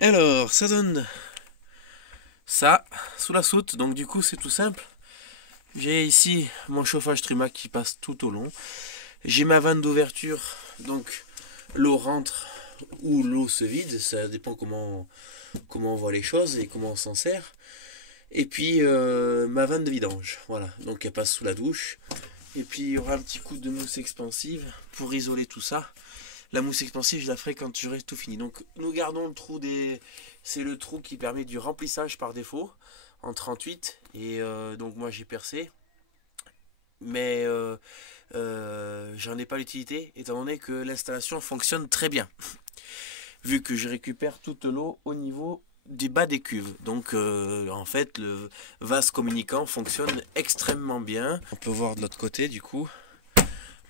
Alors, ça donne ça sous la soute, donc du coup c'est tout simple. J'ai ici mon chauffage Truma qui passe tout au long. J'ai ma vanne d'ouverture, donc l'eau rentre ou l'eau se vide, ça dépend comment on voit les choses et comment on s'en sert. Et puis ma vanne de vidange, voilà, donc elle passe sous la douche. Et puis il y aura un petit coup de mousse expansive pour isoler tout ça. La mousse expansive, je la ferai quand j'aurai tout fini. Donc nous gardons le trou des... C'est le trou qui permet du remplissage par défaut en 38. Et donc moi j'ai percé. Mais j'en ai pas l'utilité étant donné que l'installation fonctionne très bien. Vu que je récupère toute l'eau au niveau du bas des cuves. Donc en fait le vase communicant fonctionne extrêmement bien. On peut voir de l'autre côté du coup.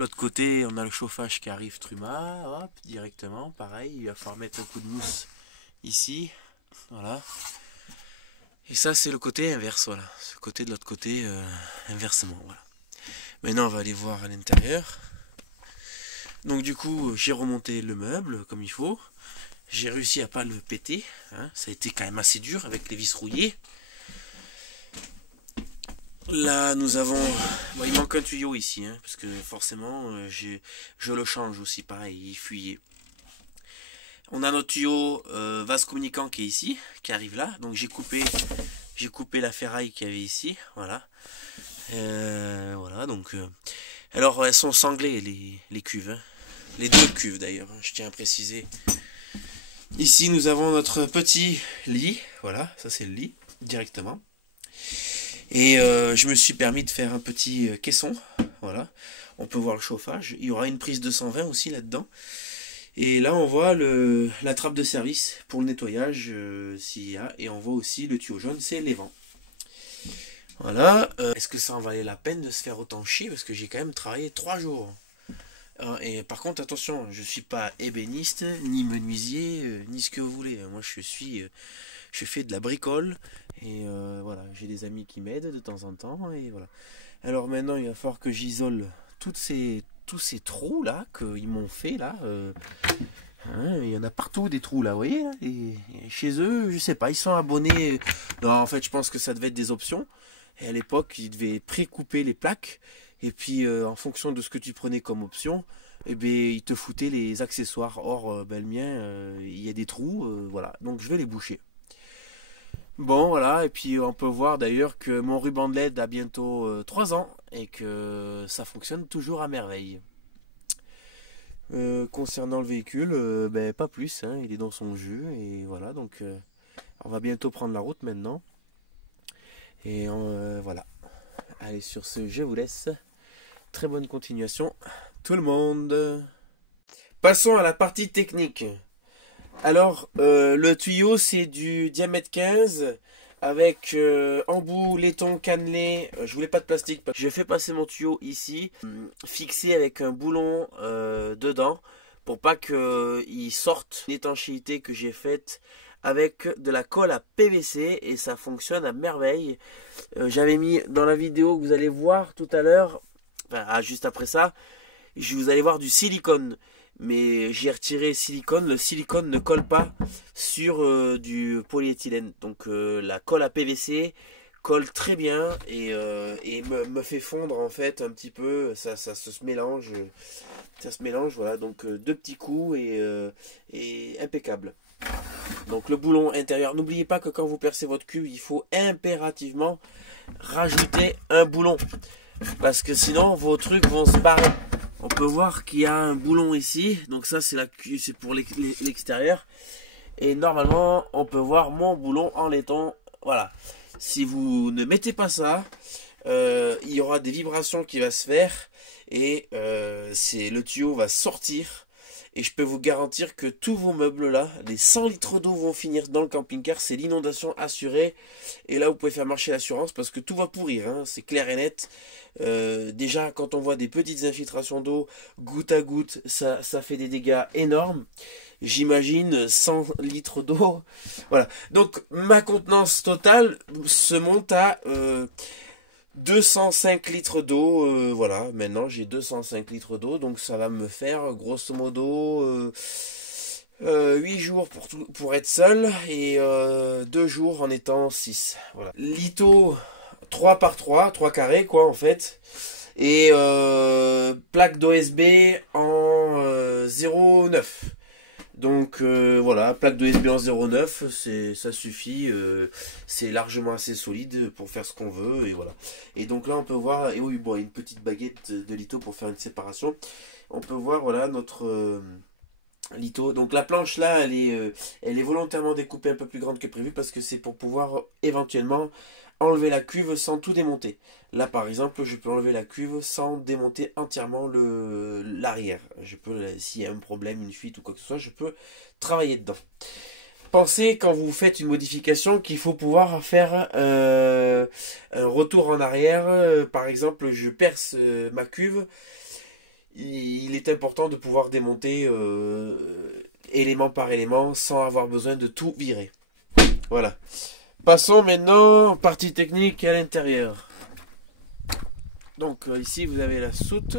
L'autre côté, on a le chauffage qui arrive Truma, hop, directement, pareil, il va falloir mettre un coup de mousse ici, voilà. Et ça, c'est le côté inverse, voilà. C'est le côté de l'autre côté, inversement, voilà. Maintenant, on va aller voir à l'intérieur. Donc du coup, j'ai remonté le meuble comme il faut. J'ai réussi à pas le péter, hein. Ça a été quand même assez dur avec les vis rouillées. Là, nous avons... Bon, il manque un tuyau ici, hein, parce que forcément, je le change aussi, pareil, il fuyait. On a notre tuyau vase communicant qui est ici, qui arrive là. Donc j'ai coupé la ferraille qu'il y avait ici, voilà. Voilà, donc... alors, elles sont sanglées, les cuves, hein. Les deux cuves d'ailleurs, hein, je tiens à préciser. Ici, nous avons notre petit lit, voilà, ça c'est le lit, directement. Et je me suis permis de faire un petit caisson, voilà. On peut voir le chauffage. Il y aura une prise 220 aussi là-dedans. Et là, on voit la trappe de service pour le nettoyage, s'il y a. Et on voit aussi le tuyau jaune, c'est les vents. Voilà. Est-ce que ça en valait la peine de se faire autant chier? Parce que j'ai quand même travaillé 3 jours. Et par contre, attention, je suis pas ébéniste, ni menuisier, ni ce que vous voulez. Moi, je fais de la bricole. Et voilà, j'ai des amis qui m'aident de temps en temps. Et voilà. Alors maintenant, il va falloir que j'isole tous ces trous là qu'ils m'ont fait là. Hein, il y en a partout des trous là, vous voyez là, et chez eux, je sais pas, ils sont abonnés. Non, en fait, je pense que ça devait être des options. Et à l'époque, ils devaient pré-couper les plaques. Et puis, en fonction de ce que tu prenais comme option, eh bien, ils te foutaient les accessoires. Or, ben, le mien, il y a des trous, voilà. Donc, je vais les boucher. Bon, voilà. Et puis, on peut voir d'ailleurs que mon ruban de LED a bientôt 3 ans et que ça fonctionne toujours à merveille. Concernant le véhicule, ben, pas plus, hein, il est dans son jus et voilà, donc on va bientôt prendre la route maintenant. Et voilà. Allez, sur ce, je vous laisse. Très bonne continuation, tout le monde. Passons à la partie technique. Alors, le tuyau, c'est du diamètre 15 avec embout, laiton, cannelé. Je voulais pas de plastique. Je fais passer mon tuyau ici, fixé avec un boulon dedans pour pas qu'il sorte. Une étanchéité que j'ai faite avec de la colle à PVC et ça fonctionne à merveille. J'avais mis dans la vidéo que vous allez voir tout à l'heure, enfin, juste après ça, vous allez voir du silicone. Mais j'ai retiré silicone. Le silicone ne colle pas sur du polyéthylène. Donc la colle à PVC colle très bien et me fait fondre en fait un petit peu. Ça se mélange. Ça se mélange, voilà. Donc deux petits coups et impeccable. Donc le boulon intérieur. N'oubliez pas que quand vous percez votre cuve, il faut impérativement rajouter un boulon. Parce que sinon vos trucs vont se barrer. On peut voir qu'il y a un boulon ici. Donc ça c'est pour l'extérieur. Et normalement on peut voir mon boulon en laiton. Voilà. Si vous ne mettez pas ça, il y aura des vibrations qui vont se faire. Et le tuyau va sortir. Et je peux vous garantir que tous vos meubles là, les 100 litres d'eau vont finir dans le camping-car. C'est l'inondation assurée. Et là, vous pouvez faire marcher l'assurance parce que tout va pourrir. Hein, c'est clair et net. Déjà, quand on voit des petites infiltrations d'eau, goutte à goutte, ça fait des dégâts énormes. J'imagine 100 litres d'eau. Voilà. Donc, ma contenance totale se monte à 205 litres d'eau, voilà, maintenant j'ai 205 litres d'eau, donc ça va me faire grosso modo 8 jours pour être seul et 2 jours en étant 6. Voilà. Litho 3 par 3, 3 carrés quoi en fait. Et plaque d'OSB en 0,9. Donc voilà, plaque d'OSB en 0,9, ça suffit, c'est largement assez solide pour faire ce qu'on veut, et voilà. Et donc là on peut voir, et oui bon, une petite baguette de litho pour faire une séparation. On peut voir voilà notre litho. Donc la planche là, elle est volontairement découpée un peu plus grande que prévu parce que c'est pour pouvoir éventuellement enlever la cuve sans tout démonter. Là par exemple, je peux enlever la cuve sans démonter entièrement l'arrière. Je peux, s'il y a un problème, une fuite ou quoi que ce soit, je peux travailler dedans. Pensez quand vous faites une modification qu'il faut pouvoir faire un retour en arrière. Par exemple, je perce ma cuve. Il est important de pouvoir démonter élément par élément sans avoir besoin de tout virer. Voilà. Passons maintenant aux parties techniques à l'intérieur. Donc ici vous avez la soute.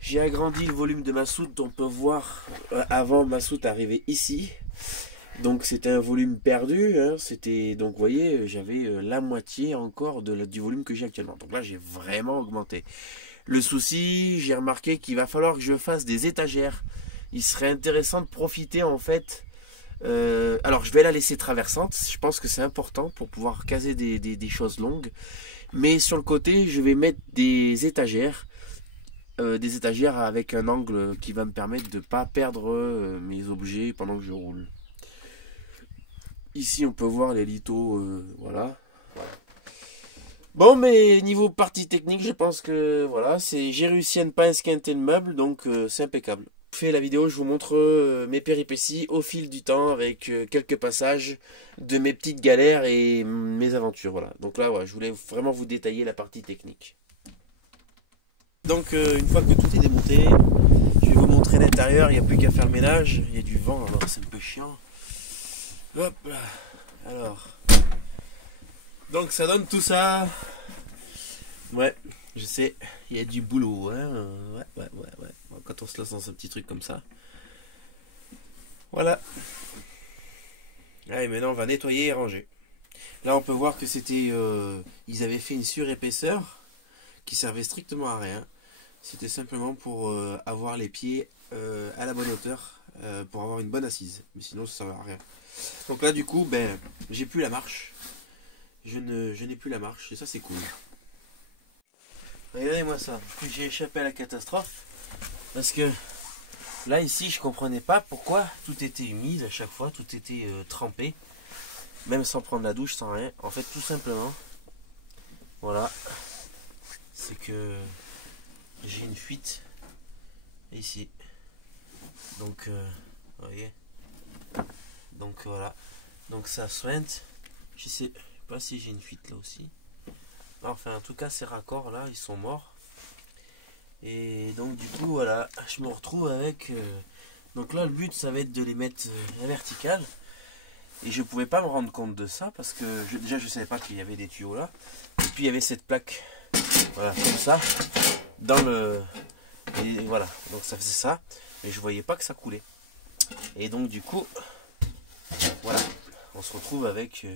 J'ai agrandi le volume de ma soute. On peut voir avant ma soute arrivait ici. Donc c'était un volume perdu. Hein. C'était donc vous voyez j'avais la moitié encore du volume que j'ai actuellement. Donc là j'ai vraiment augmenté. Le souci, j'ai remarqué qu'il va falloir que je fasse des étagères. Il serait intéressant de profiter en fait. Alors je vais la laisser traversante. Je pense que c'est important pour pouvoir caser des choses longues. Mais sur le côté, je vais mettre des étagères. Des étagères avec un angle qui va me permettre de ne pas perdre mes objets pendant que je roule. Ici on peut voir les lithos. Voilà. Bon, mais niveau partie technique, je pense que voilà, j'ai réussi à ne pas esquinter le meuble, donc c'est impeccable. Je fais la vidéo, je vous montre mes péripéties au fil du temps avec quelques passages de mes petites galères et mes aventures. Voilà. Donc là, ouais, je voulais vraiment vous détailler la partie technique. Donc une fois que tout est démonté, je vais vous montrer l'intérieur. Il n'y a plus qu'à faire le ménage. Il y a du vent, alors c'est un peu chiant. Hop là. Alors. Donc ça donne tout ça. Ouais, je sais, il y a du boulot, hein. Ouais. Quand on se lance dans un petit truc comme ça. Voilà. Allez, maintenant on va nettoyer et ranger. Là on peut voir que c'était... ils avaient fait une surépaisseur qui servait strictement à rien. C'était simplement pour avoir les pieds à la bonne hauteur, pour avoir une bonne assise. Mais sinon ça ne servait à rien. Donc là du coup, ben, j'ai plus la marche. Je n'ai plus la marche et ça c'est cool. Regardez-moi ça, j'ai échappé à la catastrophe parce que là ici je comprenais pas pourquoi tout était humide à chaque fois, tout était trempé, même sans prendre la douche, sans rien. En fait tout simplement, voilà, c'est que j'ai une fuite ici. Donc vous voyez, donc voilà, donc ça sointe. Je sais pas si j'ai une fuite là aussi. Enfin en tout cas ces raccords là ils sont morts. Et donc du coup voilà, je me retrouve avec... donc là le but ça va être de les mettre à verticale. Et je pouvais pas me rendre compte de ça parce que déjà je savais pas qu'il y avait des tuyaux là. Et puis il y avait cette plaque, voilà, comme ça, dans le... Et voilà, donc ça faisait ça. Et je voyais pas que ça coulait. Et donc du coup, voilà, on se retrouve avec...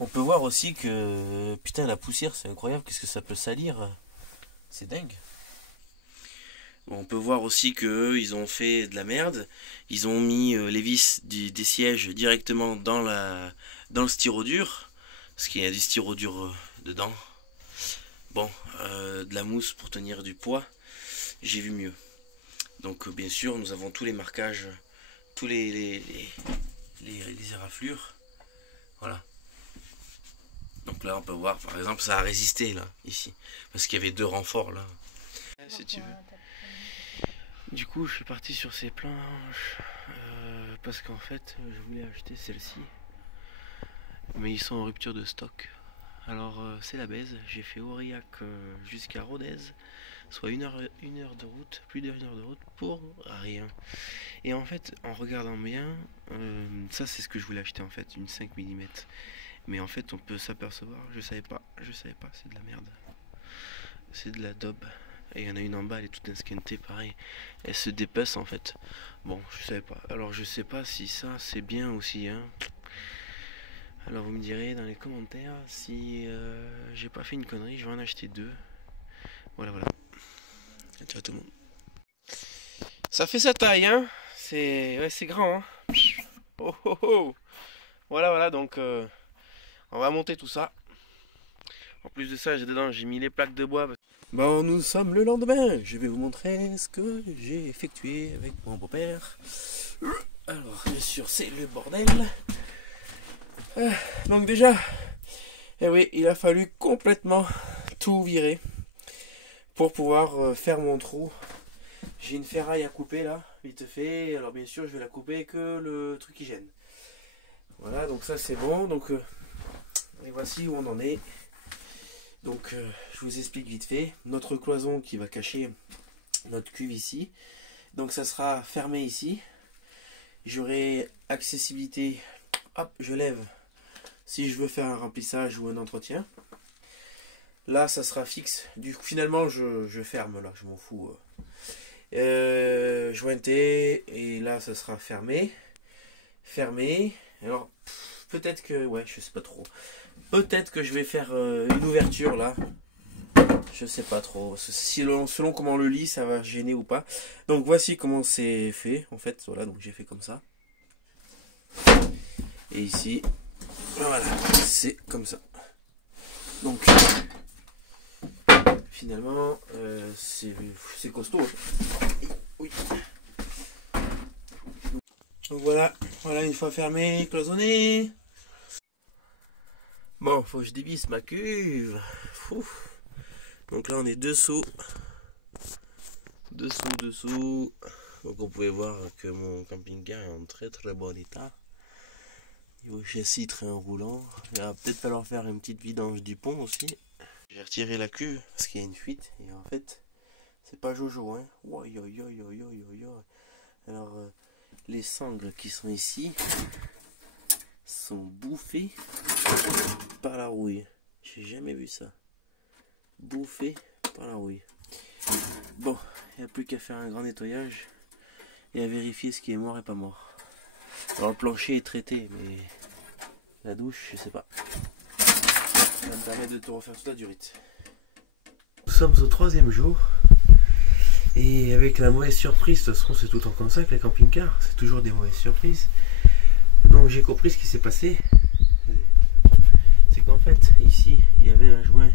on peut voir aussi que... putain la poussière c'est incroyable, qu'est-ce que ça peut salir. C'est dingue. On peut voir aussi que ils ont fait de la merde. Ils ont mis les vis des sièges directement dans le styrodure, parce qu'il y a du styrodure dedans. Bon, de la mousse pour tenir du poids. J'ai vu mieux. Donc bien sûr, nous avons tous les marquages, tous les éraflures. Voilà. Donc là, on peut voir, par exemple, ça a résisté là, ici, parce qu'il y avait 2 renforts là. Si tu veux. Du coup, je suis parti sur ces planches parce qu'en fait, je voulais acheter celle-ci, mais ils sont en rupture de stock. Alors, c'est la baise. J'ai fait Aurillac jusqu'à Rodez, soit une heure de route, plus d'1 heure de route pour rien. Et en fait, en regardant bien, ça c'est ce que je voulais acheter en fait, une 5 mm. Mais en fait, on peut s'apercevoir, je savais pas, c'est de la merde. C'est de la daube. Et il y en a une en bas, elle est toute esquintée, pareil. Elle se dépece en fait. Bon, je savais pas. Alors je sais pas si ça c'est bien aussi, hein. Alors vous me direz dans les commentaires si j'ai pas fait une connerie, je vais en acheter deux. Voilà, voilà. Ciao tout le monde. Ça fait sa taille, hein. C'est ouais, c'est grand, hein. Oh, oh, oh. Voilà, voilà, donc on va monter tout ça. En plus de ça, j'ai mis les plaques de bois. Bon, nous sommes le lendemain. Je vais vous montrer ce que j'ai effectué avec mon beau-père. Alors, bien sûr, c'est le bordel. Donc déjà, eh oui, il a fallu complètement tout virer pour pouvoir faire mon trou. J'ai une ferraille à couper là, vite fait. Alors bien sûr, je vais la couper que le truc qui gêne. Voilà, donc ça c'est bon. Donc et voici où on en est. Donc je vous explique vite fait. Notre cloison qui va cacher notre cuve ici. Donc ça sera fermé ici. J'aurai accessibilité. Hop, je lève si je veux faire un remplissage ou un entretien. Là, ça sera fixe. Du coup, finalement, je ferme là, je m'en fous. Jointé, et là, ça sera fermé. Fermé. Alors, peut-être que, ouais, je sais pas trop. Peut-être que je vais faire une ouverture là. Je sais pas trop. Selon comment on le lit, ça va gêner ou pas. Donc, voici comment c'est fait. En fait, voilà, donc j'ai fait comme ça. Et ici, voilà, c'est comme ça. Donc, finalement, c'est costaud. Oui. Donc voilà, voilà une fois fermé, cloisonné. Bon, faut que je dévisse ma cuve. Ouf. Donc là, on est dessous. Dessous. Donc vous pouvez voir que mon camping-car est en très très bon état. Niveau châssis très enroulant. Il va peut-être falloir faire une petite vidange du pont aussi. J'ai retiré la cuve parce qu'il y a une fuite. Et en fait, c'est pas Jojo, hein. Alors, les sangles qui sont ici sont bouffées par la rouille. J'ai jamais vu ça. Bouffées par la rouille. Bon, il n'y a plus qu'à faire un grand nettoyage et à vérifier ce qui est mort et pas mort. Alors le plancher est traité, mais la douche, je sais pas. Ça va me permettre de te refaire toute la durite. Nous sommes au 3e jour. Et avec la mauvaise surprise, de toute façon c'est tout le temps comme ça avec les camping-cars, c'est toujours des mauvaises surprises. Donc j'ai compris ce qui s'est passé. C'est qu'en fait, ici, il y avait un joint.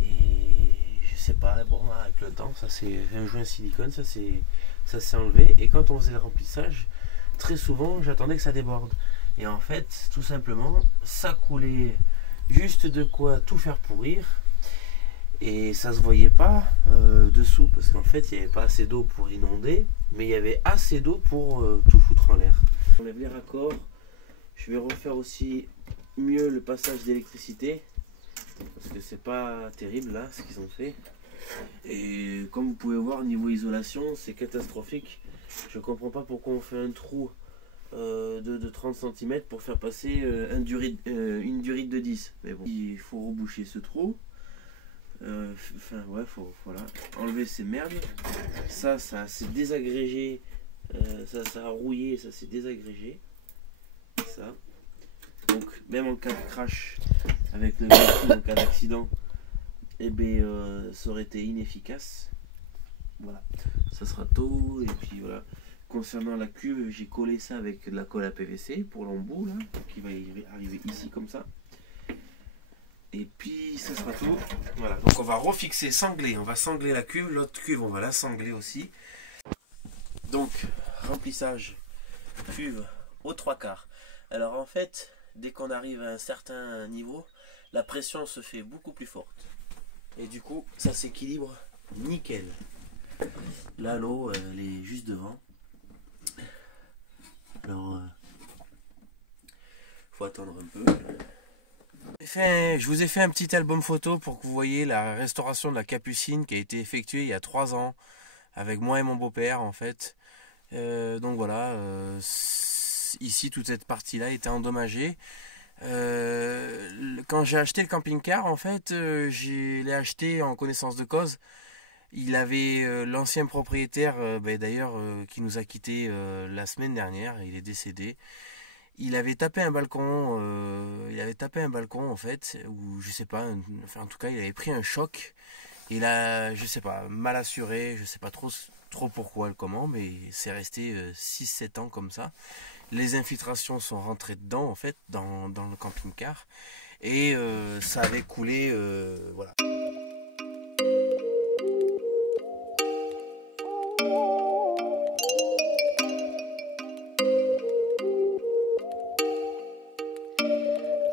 Et je sais pas, bon, avec le temps, ça c'est un joint silicone, ça s'est enlevé. Et quand on faisait le remplissage, très souvent, j'attendais que ça déborde. Et en fait, tout simplement, ça coulait juste de quoi tout faire pourrir. Et ça se voyait pas dessous, parce qu'en fait, il n'y avait pas assez d'eau pour inonder, mais il y avait assez d'eau pour tout foutre en l'air. On enlève les raccords. Je vais refaire aussi mieux le passage d'électricité, parce que c'est pas terrible là ce qu'ils ont fait. Et comme vous pouvez voir, niveau isolation, c'est catastrophique. Je comprends pas pourquoi on fait un trou de 30 cm pour faire passer une durite de 10. Mais bon, il faut reboucher ce trou. Enfin ouais, voilà, enlever ces merdes. Ça s'est désagrégé. Ça a rouillé, ça s'est désagrégé. Ça. Donc même en cas de crash avec le véhicule, en cas d'accident, eh bien, ça aurait été inefficace. Voilà, ça sera tout. Et puis voilà, concernant la cuve, j'ai collé ça avec de la colle à PVC pour l'embout là, qui va arriver ici comme ça. Et puis ça sera tout. Voilà, donc on va refixer, sangler, on va sangler la cuve, l'autre cuve on va la sangler aussi. Donc remplissage cuve aux 3/4. Alors en fait, dès qu'on arrive à un certain niveau, la pression se fait beaucoup plus forte. Et du coup, ça s'équilibre nickel. Là, l'eau, elle est juste devant. Alors, faut attendre un peu. Je vous ai fait un petit album photo pour que vous voyez la restauration de la Capucine qui a été effectuée il y a 3 ans avec moi et mon beau-père en fait. Donc voilà, ici toute cette partie-là était endommagée. Quand j'ai acheté le camping-car, en fait, je l'ai acheté en connaissance de cause. Il avait l'ancien propriétaire, d'ailleurs, qui nous a quittés la semaine dernière, il est décédé. Il avait tapé un balcon, en fait, ou je sais pas, enfin en tout cas il avait pris un choc. Il a, je sais pas, mal assuré, je sais pas trop pourquoi le comment, mais c'est resté 6-7 ans comme ça. Les infiltrations sont rentrées dedans en fait, dans le camping-car, et ça avait coulé, voilà.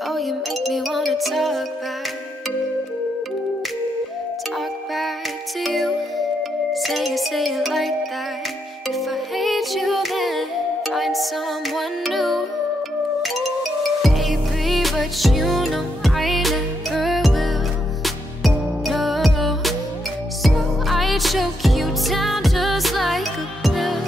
Oh, you make me wanna talk back to you. Say it like that. If I hate you, then find someone new. Baby, but you know I never will. No, so I choke you down just like a pill.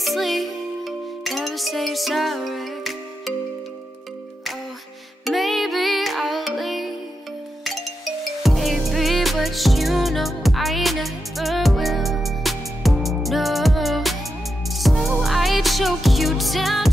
Sleep, never say sorry. Oh, maybe I'll leave, baby, but you know I never will. No, so I choke you down